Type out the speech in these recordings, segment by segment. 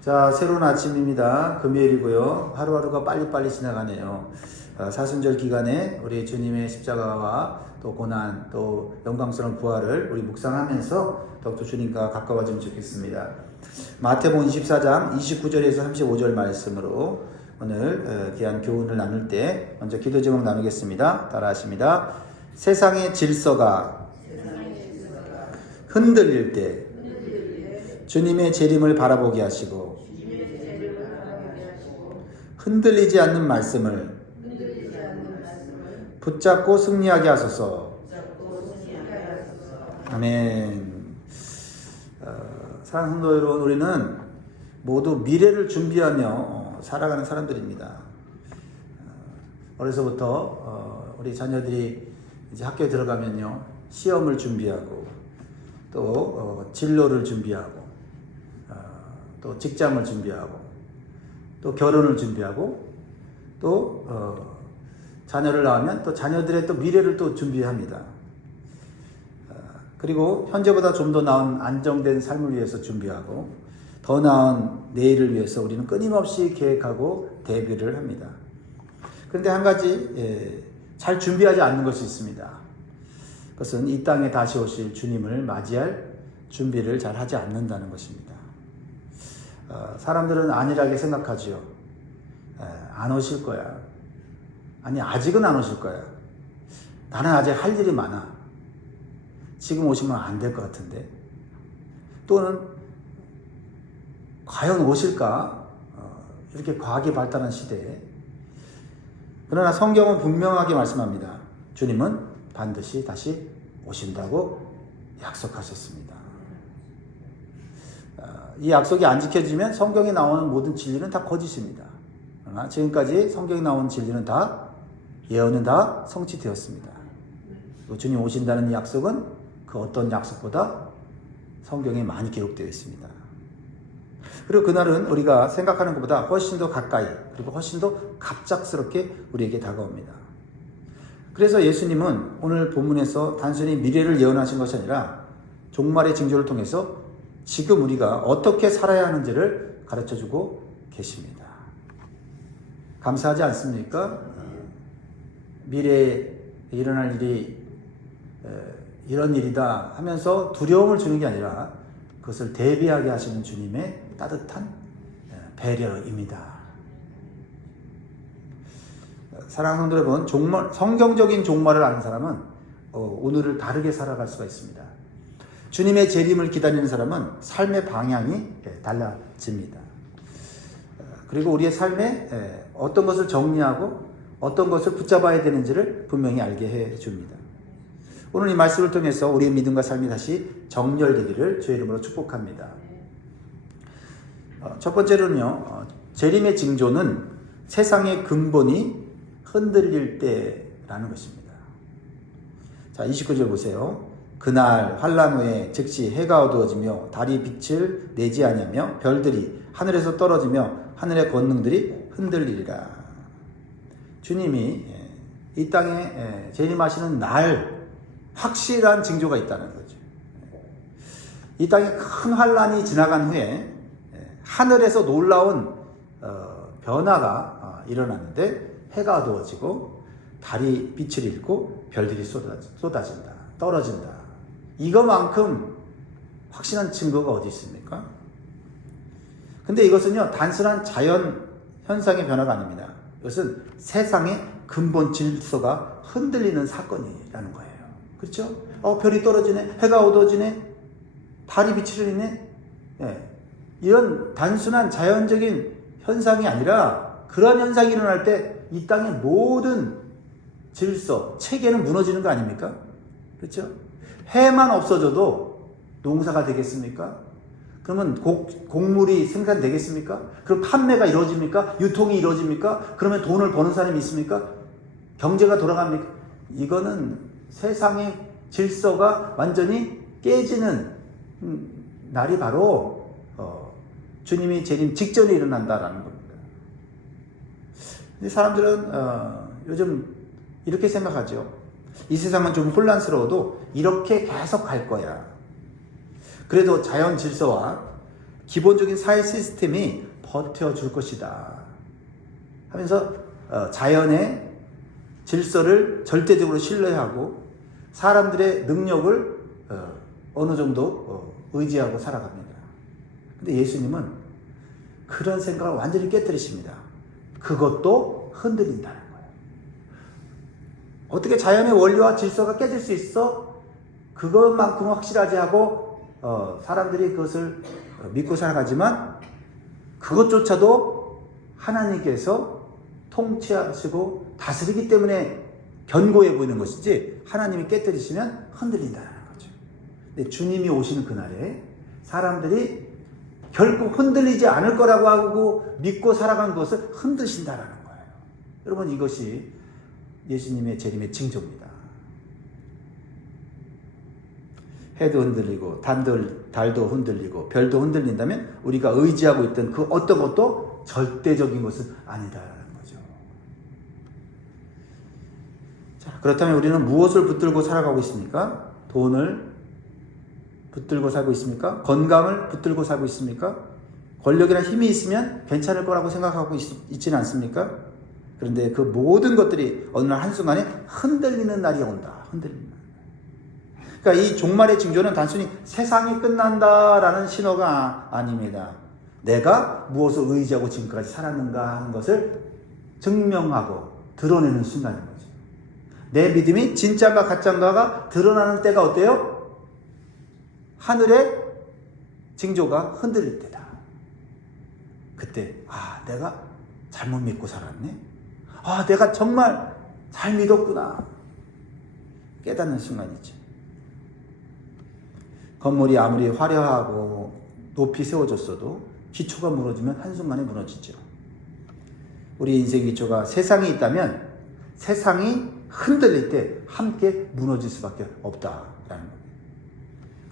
자, 새로운 아침입니다. 금요일이고요. 하루하루가 빨리빨리 지나가네요. 사순절 기간에 우리 주님의 십자가와 또 고난, 또 영광스러운 부활을 우리 묵상하면서 더욱더 주님과 가까워지면 좋겠습니다. 마태복음 24장 29절에서 35절 말씀으로 오늘 귀한 교훈을 나눌 때 먼저 기도 제목 나누겠습니다. 따라하십니다. 세상의 질서가 흔들릴 때 주님의 재림을 바라보게 하시고 흔들리지 않는 말씀을 붙잡고 승리하게 하소서. 아멘. 사랑하는 성도 여러분, 우리는 모두 미래를 준비하며 살아가는 사람들입니다. 어려서부터 우리 자녀들이 이제 학교에 들어가면요, 시험을 준비하고 또 진로를 준비하고 또 직장을 준비하고 또 결혼을 준비하고 또 자녀를 낳으면 또 자녀들의 또 미래를 또 준비합니다. 그리고 현재보다 좀 더 나은 안정된 삶을 위해서 준비하고 더 나은 내일을 위해서 우리는 끊임없이 계획하고 대비를 합니다. 그런데 한 가지 잘 준비하지 않는 것이 있습니다. 그것은 이 땅에 다시 오실 주님을 맞이할 준비를 잘 하지 않는다는 것입니다. 사람들은 안일하게 생각하지요. 안 오실 거야. 아니, 아직은 안 오실 거야. 나는 아직 할 일이 많아. 지금 오시면 안 될 것 같은데. 또는 과연 오실까? 이렇게 과학이 발달한 시대에. 그러나 성경은 분명하게 말씀합니다. 주님은 반드시 다시 오신다고 약속하셨습니다. 이 약속이 안 지켜지면 성경에 나오는 모든 진리는 다 거짓입니다. 그러나 지금까지 성경에 나온 진리는 다, 예언은 다 성취되었습니다. 주님 오신다는 이 약속은 그 어떤 약속보다 성경에 많이 기록되어 있습니다. 그리고 그날은 우리가 생각하는 것보다 훨씬 더 가까이, 그리고 훨씬 더 갑작스럽게 우리에게 다가옵니다. 그래서 예수님은 오늘 본문에서 단순히 미래를 예언하신 것이 아니라 종말의 징조를 통해서 지금 우리가 어떻게 살아야 하는지를 가르쳐주고 계십니다. 감사하지 않습니까? 미래에 일어날 일이 이런 일이다 하면서 두려움을 주는 게 아니라 그것을 대비하게 하시는 주님의 따뜻한 배려입니다. 사랑하는 여러분, 성경적인 종말을 아는 사람은 오늘을 다르게 살아갈 수가 있습니다. 주님의 재림을 기다리는 사람은 삶의 방향이 달라집니다. 그리고 우리의 삶에 어떤 것을 정리하고 어떤 것을 붙잡아야 되는지를 분명히 알게 해줍니다. 오늘 이 말씀을 통해서 우리의 믿음과 삶이 다시 정렬되기를 주의 이름으로 축복합니다. 첫 번째로는요, 재림의 징조는 세상의 근본이 흔들릴 때라는 것입니다. 자, 29절 보세요. 그날 환란 후에 즉시 해가 어두워지며 달이 빛을 내지 아니하며 별들이 하늘에서 떨어지며 하늘의 권능들이 흔들리리라. 주님이 이 땅에 재림하시는 날 확실한 징조가 있다는 거죠. 이 땅에 큰 환란이 지나간 후에 하늘에서 놀라운 변화가 일어났는데 해가 어두워지고 달이 빛을 잃고 별들이 쏟아진다. 떨어진다. 이거만큼 확실한 증거가 어디 있습니까? 근데 이것은요, 단순한 자연 현상의 변화가 아닙니다. 이것은 세상의 근본 질서가 흔들리는 사건이라는 거예요. 그렇죠? 별이 떨어지네, 해가 어두워지네, 달이 빛을 잃네. 이런 단순한 자연적인 현상이 아니라 그런 현상이 일어날 때 이 땅의 모든 질서, 체계는 무너지는 거 아닙니까? 그렇죠? 해만 없어져도 농사가 되겠습니까? 그러면 곡물이 생산되겠습니까? 그럼 판매가 이루어집니까? 유통이 이루어집니까? 그러면 돈을 버는 사람이 있습니까? 경제가 돌아갑니까? 이거는 세상의 질서가 완전히 깨지는 날이 바로 주님이 재림 직전에 일어난다라는 겁니다. 근데 사람들은 요즘 이렇게 생각하죠. 이 세상은 좀 혼란스러워도 이렇게 계속 갈 거야. 그래도 자연 질서와 기본적인 사회 시스템이 버텨줄 것이다 하면서 자연의 질서를 절대적으로 신뢰하고 사람들의 능력을 어느 정도 의지하고 살아갑니다. 근데 예수님은 그런 생각을 완전히 깨뜨리십니다. 그것도 흔들린다는 거예요. 어떻게 자연의 원리와 질서가 깨질 수 있어? 그것만큼 확실하지 하고 사람들이 그것을 믿고 살아가지만 그것조차도 하나님께서 통치하시고 다스리기 때문에 견고해 보이는 것이지 하나님이 깨뜨리시면 흔들린다는 거죠. 근데 주님이 오시는 그날에 사람들이 결국 흔들리지 않을 거라고 하고 믿고 살아간 것을 흔드신다라는 거예요. 여러분, 이것이 예수님의 재림의 징조입니다. 해도 흔들리고 달도 흔들리고 별도 흔들린다면 우리가 의지하고 있던 그 어떤 것도 절대적인 것은 아니다라는 거죠. 자, 그렇다면 우리는 무엇을 붙들고 살아가고 있습니까? 돈을 붙들고 살고 있습니까? 건강을 붙들고 살고 있습니까? 권력이나 힘이 있으면 괜찮을 거라고 생각하고 있지는 않습니까? 그런데 그 모든 것들이 어느 날 한순간에 흔들리는 날이 온다. 흔들리는 날. 그러니까 이 종말의 징조는 단순히 세상이 끝난다라는 신호가 아닙니다. 내가 무엇을 의지하고 지금까지 살았는가 하는 것을 증명하고 드러내는 순간인 거죠. 내 믿음이 진짜인가 가짜인가가 드러나는 때가 어때요? 하늘의 징조가 흔들릴 때다. 그때 내가 잘못 믿고 살았네. 내가 정말 잘 믿었구나. 깨닫는 순간이죠. 건물이 아무리 화려하고 높이 세워졌어도 기초가 무너지면 한순간에 무너지죠. 우리 인생 기초가 세상에 있다면 세상이 흔들릴 때 함께 무너질 수밖에 없다라는 거예요.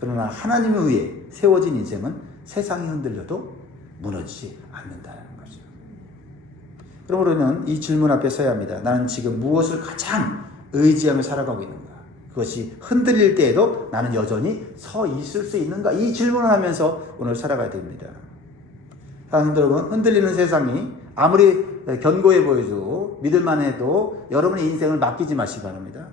그러나 하나님에 의해 세워진 인생은 세상이 흔들려도 무너지지 않는다는 거죠. 그러므로는 이 질문 앞에 서야 합니다. 나는 지금 무엇을 가장 의지하며 살아가고 있는가? 그것이 흔들릴 때에도 나는 여전히 서 있을 수 있는가? 이 질문을 하면서 오늘 살아가야 됩니다. 사랑하는 여러분, 흔들리는 세상이 아무리 견고해 보여도 믿을만 해도 여러분의 인생을 맡기지 마시기 바랍니다.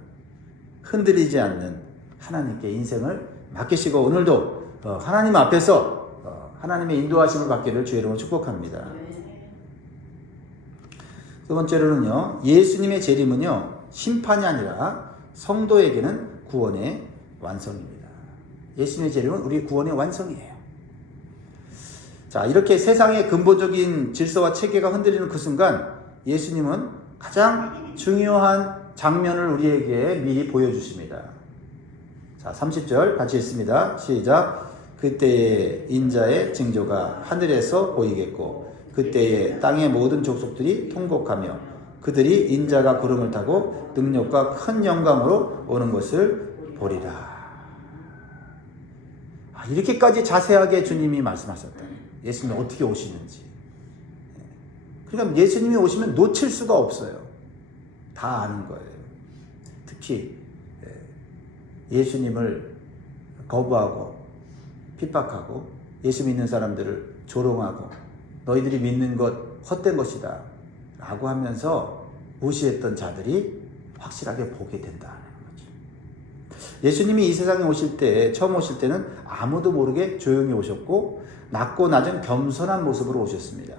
흔들리지 않는 하나님께 인생을 맡기시고 오늘도 하나님 앞에서 하나님의 인도하심을 받기를 주의 이름으로 축복합니다. 두 번째로는요, 예수님의 재림은요 심판이 아니라 성도에게는 구원의 완성입니다. 예수님의 재림은 우리 구원의 완성이에요. 자, 이렇게 세상의 근본적인 질서와 체계가 흔들리는 그 순간 예수님은 가장 중요한 장면을 우리에게 미리 보여주십니다. 자, 30절 같이 읽습니다. 시작. 그때의 인자의 징조가 하늘에서 보이겠고 그때의 땅의 모든 족속들이 통곡하며 그들이 인자가 구름을 타고 능력과 큰 영광으로 오는 것을 보리라. 이렇게까지 자세하게 주님이 말씀하셨다. 예수님이 어떻게 오시는지. 그러니까 예수님이 오시면 놓칠 수가 없어요. 다 아는 거예요. 특히 예수님을 거부하고 핍박하고 예수 믿는 사람들을 조롱하고 너희들이 믿는 것 헛된 것이다 라고 하면서 무시했던 자들이 확실하게 보게 된다는 거죠. 예수님이 이 세상에 오실 때, 처음 오실 때는 아무도 모르게 조용히 오셨고 낮고 낮은 겸손한 모습으로 오셨습니다.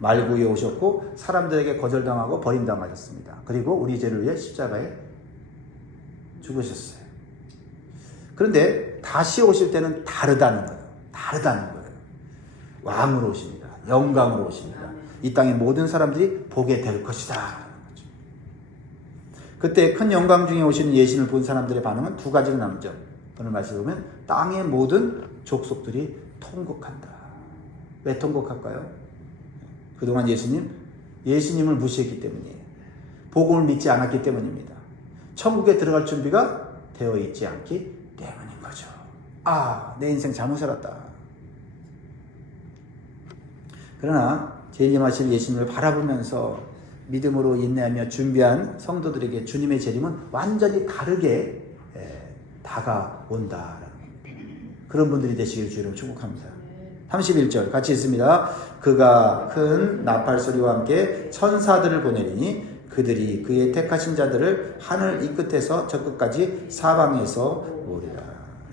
말구에 오셨고 사람들에게 거절당하고 버림당하셨습니다. 그리고 우리 죄를 위해 십자가에 죽으셨어요. 그런데 다시 오실 때는 다르다는 거예요. 다르다는 거예요. 왕으로 오십니다. 영광으로 오십니다. 이 땅의 모든 사람들이 보게 될 것이다. 그때 큰 영광 중에 오시는 예수님을 본 사람들의 반응은 두 가지가 남죠. 오늘 말씀을 보면 땅의 모든 족속들이 통곡한다. 왜 통곡할까요? 그동안 예수님을 무시했기 때문이에요. 복음을 믿지 않았기 때문입니다. 천국에 들어갈 준비가 되어 있지 않기 때문인 거죠. 내 인생 잘못 살았다. 그러나 재림하실 예수님을 바라보면서 믿음으로 인내하며 준비한 성도들에게 주님의 재림은 완전히 다르게 다가온다. 그런 분들이 되시길 주로 축복합니다. 31절 같이 있습니다. 그가 큰 나팔 소리와 함께 천사들을 보내리니 그들이 그의 택하신 자들을 하늘 이 끝에서 저 끝까지 사방에서 오리라.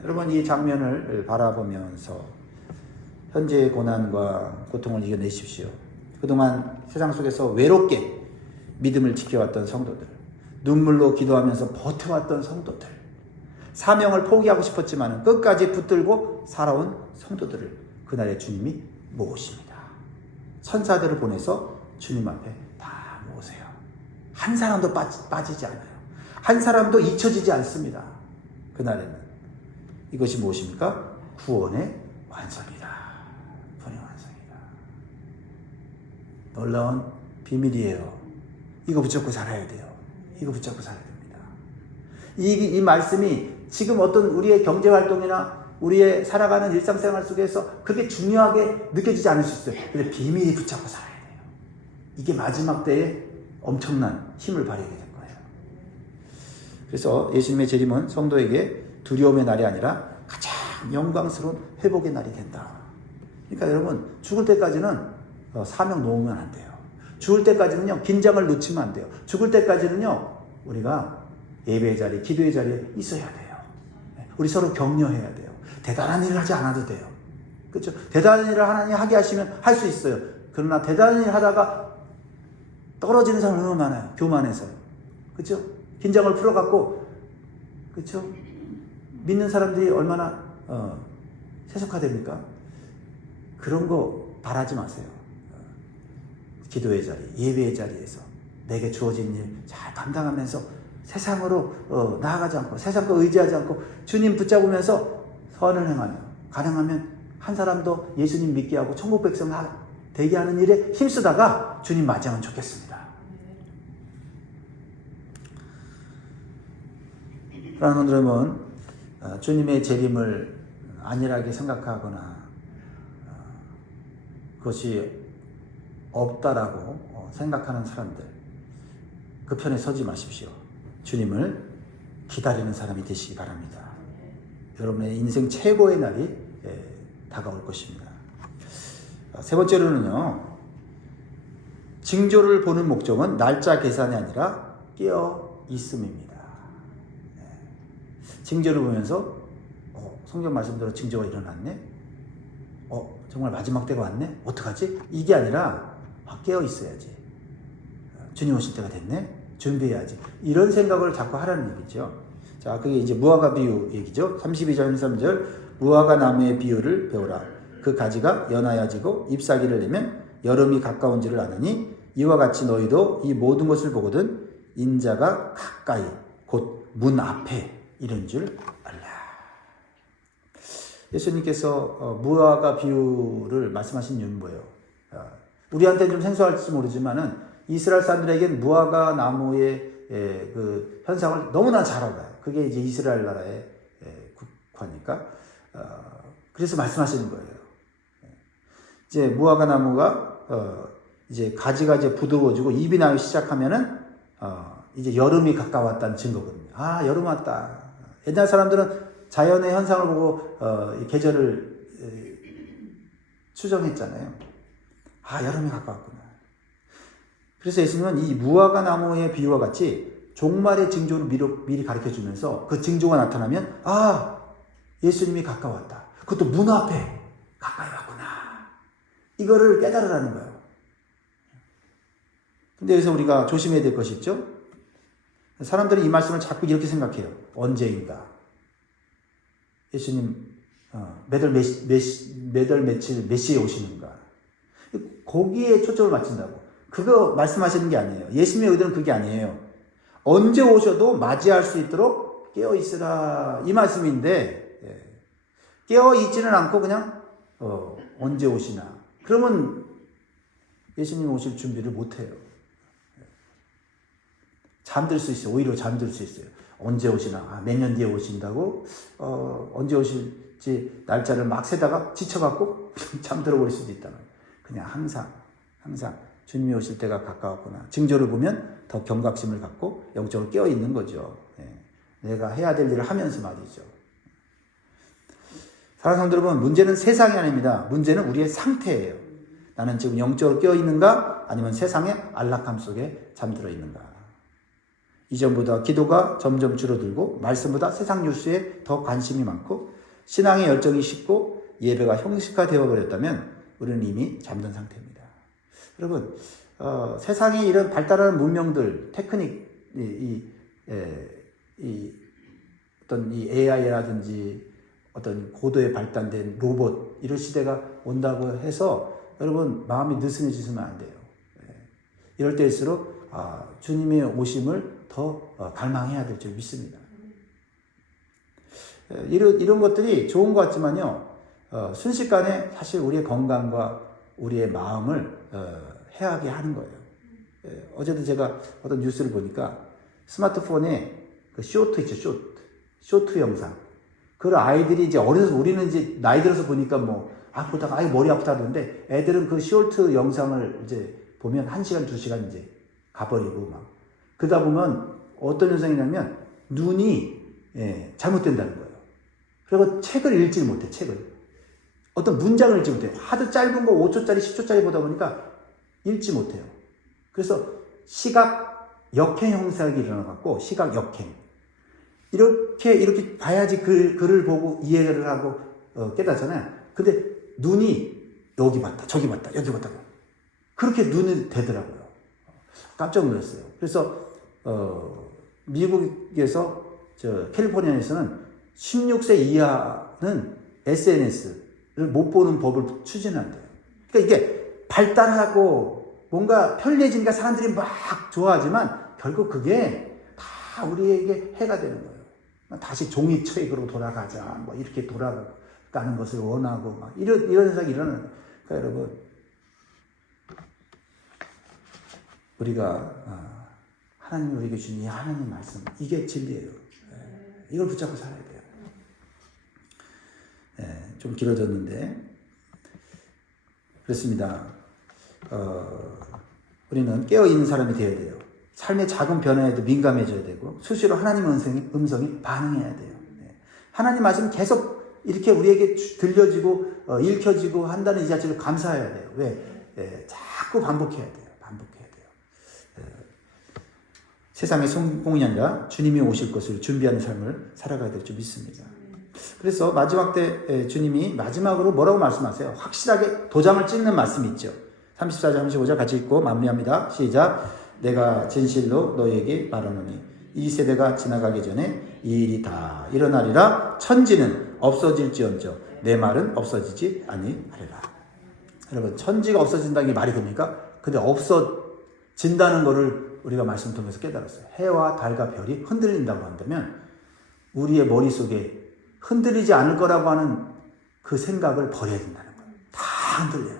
여러분 이 장면을 바라보면서 현재의 고난과 고통을 이겨내십시오. 그동안 세상 속에서 외롭게 믿음을 지켜왔던 성도들, 눈물로 기도하면서 버텨왔던 성도들, 사명을 포기하고 싶었지만 끝까지 붙들고 살아온 성도들을 그날의 주님이 모으십니다. 천사들을 보내서 주님 앞에 다 모으세요. 한 사람도 빠지지 않아요. 한 사람도 잊혀지지 않습니다. 그날에는 이것이 무엇입니까? 구원의 완성이다. 구원의 완성이다. 놀라운 비밀이에요. 이거 붙잡고 살아야 돼요. 이거 붙잡고 살아야 됩니다. 이 말씀이 지금 어떤 우리의 경제활동이나 우리의 살아가는 일상생활 속에서 그게 중요하게 느껴지지 않을 수 있어요. 근데 비밀이 붙잡고 살아야 돼요. 이게 마지막 때에 엄청난 힘을 발휘하게 될 거예요. 그래서 예수님의 재림은 성도에게 두려움의 날이 아니라 가장 영광스러운 회복의 날이 된다. 그러니까 여러분 죽을 때까지는 사명 놓으면 안 돼요. 죽을 때까지는요 긴장을 놓치면 안 돼요. 죽을 때까지는요 우리가 예배의 자리, 기도의 자리에 있어야 돼요. 우리 서로 격려해야 돼요. 대단한 일을 하지 않아도 돼요. 그렇죠? 대단한 일을 하나님 하게 하시면 할 수 있어요. 그러나 대단한 일을 하다가 떨어지는 사람 너무 많아요. 교만해서요. 그렇죠? 긴장을 풀어갖고 그렇죠? 믿는 사람들이 얼마나 세속화됩니까? 그런 거 바라지 마세요. 기도의 자리, 예배의 자리에서 내게 주어진 일 잘 감당하면서 세상으로 나아가지 않고 세상 거 의지하지 않고 주님 붙잡으면서 선을 행하며 가능하면 한 사람도 예수님 믿게 하고 천국 백성 되게 하는 일에 힘쓰다가 주님 맞이하면 좋겠습니다. 그러나 여러분 주님의 재림을 안일하게 생각하거나 그것이 없다라고 생각하는 사람들 그 편에 서지 마십시오. 주님을 기다리는 사람이 되시기 바랍니다. 여러분의 인생 최고의 날이 다가올 것입니다. 세 번째로는요. 징조를 보는 목적은 날짜 계산이 아니라 깨어 있음입니다. 징조를 보면서 성경 말씀대로 징조가 일어났네? 정말 마지막 때가 왔네? 어떡하지? 이게 아니라 깨어 있어야지. 주님 오실 때가 됐네? 준비해야지. 이런 생각을 자꾸 하라는 얘기죠. 자, 그게 이제 무화과 비유 얘기죠. 32절, 33절. 무화과 나무의 비유를 배우라. 그 가지가 연하여지고 잎사귀를 내면 여름이 가까운지를 아느니 이와 같이 너희도 이 모든 것을 보거든 인자가 가까이 곧 문 앞에 이런 줄 알라. 예수님께서 무화과 비유를 말씀하신 이유는 뭐예요? 우리한테는 좀 생소할지 모르지만은 이스라엘 사람들에게는 무화과 나무의 그 현상을 너무나 잘 알아요. 그게 이제 이스라엘 나라의 국화니까. 그래서 말씀하시는 거예요. 이제 무화과 나무가 이제 가지가 이제 부드러워지고 잎이 나기 시작하면은 이제 여름이 가까웠다는 증거거든요. 아, 여름 왔다. 옛날 사람들은 자연의 현상을 보고 계절을 추정했잖아요. 아, 여름이 가까웠구나. 그래서 예수님은 이 무화과 나무의 비유와 같이 종말의 징조를 미리 가르쳐 주면서 그 징조가 나타나면 아, 예수님이 가까웠다. 그것도 문 앞에 가까이 왔구나. 이거를 깨달으라는 거예요. 근데 여기서 우리가 조심해야 될 것이 있죠. 사람들은 이 말씀을 자꾸 이렇게 생각해요. 언제인가? 예수님 몇 월 며칠 몇 시에 오시는가? 거기에 초점을 맞춘다고. 그거 말씀하시는 게 아니에요. 예수님의 의도는 그게 아니에요. 언제 오셔도 맞이할 수 있도록 깨어있으라. 이 말씀인데 깨어있지는 않고 그냥 언제 오시나. 그러면 예수님 오실 준비를 못해요. 잠들 수 있어요. 오히려 잠들 수 있어요. 언제 오시나. 몇 년 뒤에 오신다고 언제 오실지 날짜를 막 세다가 지쳐갖고 잠들어 버릴 수도 있다. 그냥 항상 주님이 오실 때가 가까웠구나. 징조를 보면 더 경각심을 갖고 영적으로 깨어있는 거죠. 내가 해야 될 일을 하면서 말이죠. 사랑하는 성도 여러분, 문제는 세상이 아닙니다. 문제는 우리의 상태예요. 나는 지금 영적으로 깨어있는가? 아니면 세상의 안락함 속에 잠들어 있는가? 이전보다 기도가 점점 줄어들고 말씀보다 세상 뉴스에 더 관심이 많고 신앙의 열정이 식고 예배가 형식화되어 버렸다면 우리는 이미 잠든 상태입니다. 여러분, 세상에 이런 발달하는 문명들, 테크닉, 어떤 이 AI라든지 어떤 고도에 발달된 로봇, 이런 시대가 온다고 해서 여러분 마음이 느슨해지시면 안 돼요. 이럴 때일수록 주님의 오심을 더 갈망해야 될 줄 믿습니다. 이런 것들이 좋은 것 같지만요, 순식간에 사실 우리의 건강과 우리의 마음을 해하게 하는 거예요. 어제도 제가 어떤 뉴스를 보니까 스마트폰에 그 쇼트 있죠, 쇼트 영상. 그걸 아이들이 이제 어려서, 우리는 이제 나이 들어서 보니까 보다가 머리 아프다 하던데, 애들은 그 쇼트 영상을 이제 보면 1시간, 2시간 이제 가버리고 그러다 보면 어떤 현상이냐면 눈이 잘못된다는 거예요. 그리고 책을 읽지 못해, 어떤 문장을 읽지 못해요. 하도 짧은 거 5초짜리, 10초짜리 보다 보니까 읽지 못해요. 그래서 시각 역행 현상이 일어나갖고, 시각 역행. 이렇게 봐야지 글을 보고 이해를 하고 깨닫잖아요. 근데 눈이 여기 봤다, 저기 봤다, 여기 봤다. 그렇게 눈이 되더라고요. 깜짝 놀랐어요. 그래서 미국에서 캘리포니아에서는 16세 이하는 SNS를 못 보는 법을 추진한대요. 그러니까 이게 발달하고 뭔가 편리해지니까 사람들이 막 좋아하지만 결국 그게 다 우리에게 해가 되는 거예요. 다시 종이책으로 돌아가자, 이렇게 돌아가는 것을 원하고 이런 현상이 일어나는 거예요. 그러니까 여러분, 우리가 하나님이 우리에게 주신 이 하나님 말씀, 이게 진리예요. 이걸 붙잡고 살아야 돼요. 좀 길어졌는데 그렇습니다. 우리는 깨어있는 사람이 되어야 돼요. 삶의 작은 변화에도 민감해져야 되고 수시로 하나님 음성이 반응해야 돼요. 하나님 말씀 계속 이렇게 우리에게 들려지고 읽혀지고 한다는 이 자체를 감사해야 돼요. 왜? 자꾸 반복해야 돼요. 세상의 성공이 아니라 주님이 오실 것을 준비하는 삶을 살아가야 될 줄 믿습니다. 그래서 마지막 때 주님이 마지막으로 뭐라고 말씀하세요? 확실하게 도장을 찍는 말씀이 있죠. 34절 35절 같이 읽고 마무리합니다. 시작. 내가 진실로 너희에게 말하노니 이 세대가 지나가기 전에 이 일이 다 일어나리라. 천지는 없어질지언정 내 말은 없어지지 아니하리라. 여러분, 천지가 없어진다는 게 말이 됩니까? 근데 없어진다는 거를 우리가 말씀 통해서 깨달았어요. 해와 달과 별이 흔들린다고 한다면 우리의 머릿속에 흔들리지 않을 거라고 하는 그 생각을 버려야 된다는 거예요. 다 흔들려요.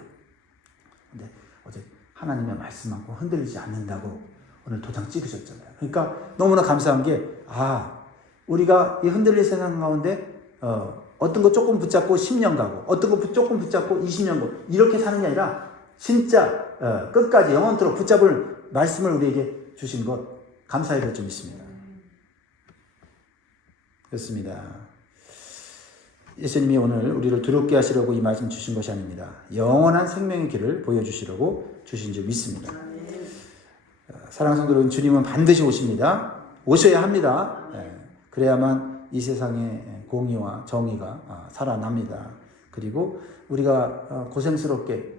근데 어제 하나님의 말씀만큼 흔들리지 않는다고 오늘 도장 찍으셨잖아요. 그러니까 너무나 감사한 게, 우리가 이 흔들릴 세상 가운데 어떤 거 조금 붙잡고 10년 가고 어떤 거 조금 붙잡고 20년 가고 이렇게 사는 게 아니라 진짜 끝까지 영원토록 붙잡을 말씀을 우리에게 주신 것 감사해야 될 점 있습니다. 그렇습니다. 예수님이 오늘 우리를 두렵게 하시려고 이 말씀 주신 것이 아닙니다. 영원한 생명의 길을 보여주시려고 주신 줄 믿습니다. 사랑하는 성도 여러분, 주님은 반드시 오십니다. 오셔야 합니다. 그래야만 이 세상의 공의와 정의가 살아납니다. 그리고 우리가 고생스럽게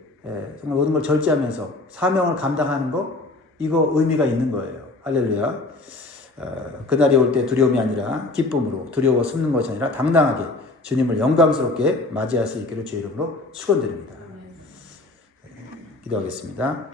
정말 모든 걸 절제하면서 사명을 감당하는 거, 이거 의미가 있는 거예요. 할렐루야. 그날이 올 때 두려움이 아니라 기쁨으로, 두려워 숨는 것이 아니라 당당하게 주님을 영광스럽게 맞이할 수 있기를 주의 이름으로 축원드립니다. 기도하겠습니다.